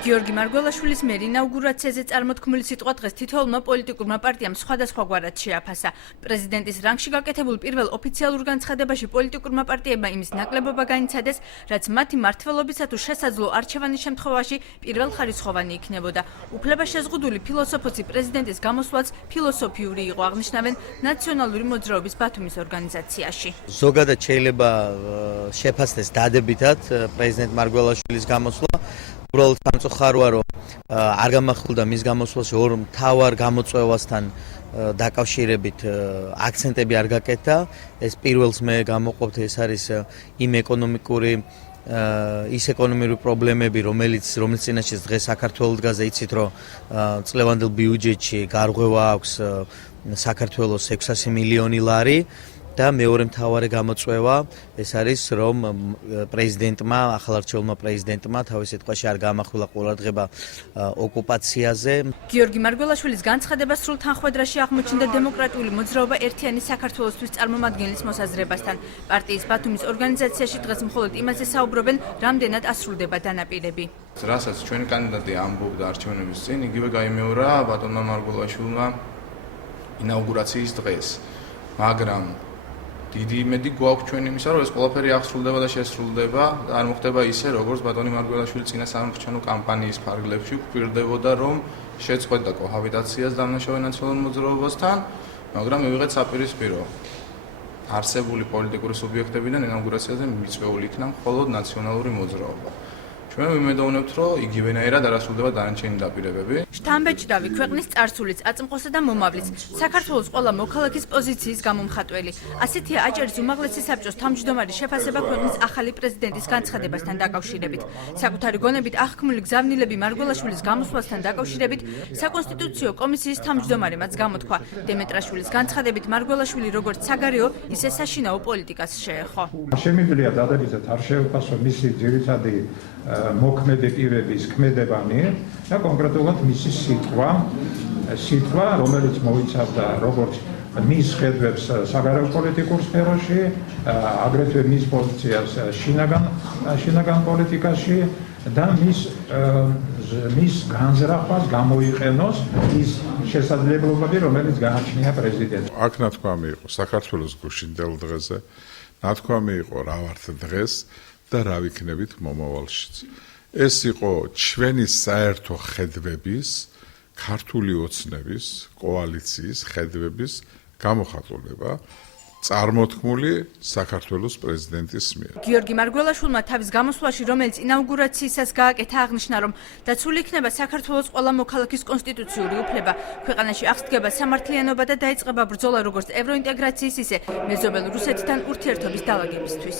გიორგი მარგველაშვილის მიერ ინაუგურაციაზე წარმოთქმული სიტყვა დღეს თითოეულმა პოლიტიკურმა პარტიამ სხვადასხვაგვარად შეაფასა. პრეზიდენტის რანგში გაკეთებულ პირველ ოფიციალურ განცხადებაში პოლიტიკურმა პარტიებმა იმის ნაკლებობა განიცადეს, რაც მათი მმართველობისა თუ შესაძლო არჩევანის შემთხვევაში პირველხარისხოვანი იქნებოდა. უფლება შეზღუდული ფილოსოფოსი პრეზიდენტის გამოსვლაც ფილოსოფიური იყო, აღნიშნავენ ნაციონალური მოძრაობის ბათუმის ორგანიზაციაში. ზოგადად შეიძლება შეფასდეს დადებითად პრეზიდენტ მარგველაშვილის გამოსვლა. უბრალოდ სამწუხაროა, რომ არ გამახვილდა მის გამოსვლაში ორ მთავარ გამოწვევასთან დაკავშირებით აქცენტები არ გაკეთდა. ეს პირველს მე გამოვყოფთ, ეს არის იმ ეკონომიკური პრობლემები, რომელიც წინაშე დღეს საქართველოს დგაზე, იცით, რომ წლევანდელ ბიუჯეტში გარღვევა აქვს საქართველოს 600 მილიონი ლარი. და მეორე მთავარი გამოწვევა ეს არის, რომ პრეზიდენტმა, ახალარჩეულმა პრეზიდენტმა თავის სიტყვაში არ გამახვილა ყურადღება ოკუპაციაზე. გიორგი მარგველაშვილის განცხადება სრულ თანხმედრაში აღმოჩნდა დემოკრატიული მოძრაობა ერთიანი საქართველოსთვის წარმომადგენლის მოსაზრებასთან. პარტიის ბათუმის ორგანიზაციაში დღეს მხოლოდ იმაზე საუბრობენ, რამდენად ასრულდება დანაპირები. რასაც ჩვენი კანდიდატი ამბობდა არჩევნების წინ, იგივე გაიმეორა ბატონმა მარგველაშვილმა ინაუგურაციის დღეს. მაგრამ დიდი იმედი გვაქვს ჩვენ იმისა, რომ ეს ყველაფერი აღსრულდება და შესრულდება და არ მოხდება ისე, როგორც ბატონი მარგველაშვილი წინა სამრჩევნო კამპანიის ფარგლებში გვპირდებოდა, რომ შეწყვეტდა კოჰაბიტაციას დამნაშავე ნაციონალურ მოძრაობასთან, მაგრამ მივიღეთ საპირისპირო. არსებული პოლიტიკური სუბიექტებიდან ინაუგურაციაზე მიწვეული იქნა მხოლოდ ნაციონალური მოძრაობა. ჩვენ ვიმედოვნებთ, რომ იგივენაირად არასრულდება დანარჩენი დაპირებები. შთამბეჭდავი ქვეყნის წარსულიც, აწმყოსა და მომავლის, საქართველოს ყველა მოქალაქის პოზიციის გამომხატველი. ასეთია აჭარის უმაღლესი საბჭოს თავმჯდომარის შეფასება ქვეყნის ახალი პრეზიდენტის განცხადებასთან დაკავშირებით. საკუთარი გონებით აღქმული გზავნილები მარგველაშვილის გამოსვლასთან დაკავშირებით საკონსტიტუციო კომისიის თავმჯდომარე მას გამოთქვა. დემეტრაშვილის განცხადებით მარგველაშვილი როგორც საგარეო, ისე საშინაო პოლიტიკას შეეხო. შემიძლია დადებითად არ შეუფასო მისი ძირითადი მოქმედი პირების ქმედებანი და კონკრეტულად მისი სიტყვა, რომელიც მოიცავდა როგორც მის ხედვებს საგარეო პოლიტიკურ სფეროში, აგრეთვე მის პოზიციას შინაგან პოლიტიკაში და მის განზრახვას გამოიყენოს ის შესაძლებლობები, რომელიც გააჩნია პრეზიდენტს. აქ ნათქვამი იყო საქართველოს გუშინდელ დღეზე, ნათქვამი იყო რა ვართ დღეს და რა ვიქნებით მომავალშიც. ეს იყო ჩვენი საერთო ხედვების, ქართული ოცნების, კოალიციის ხედვების გამოხატულება, წარმოთქმული საქართველოს პრეზიდენტის მიერ. გიორგი მარგველაშვილმა თავის გამოსვლაში, რომელიც ინაუგურაციისას გააკეთა, აღნიშნა, რომ დაცული იქნება საქართველოს ყველა მოქალაქის კონსტიტუციური უფლება. ქვეყანაში აღსდგება სამართლიანობა და დაიწყება ბრძოლა როგორც ევროინტეგრაციის, ისე მეზობელ რუსეთთან ურთიერთობის დალაგებისთვის.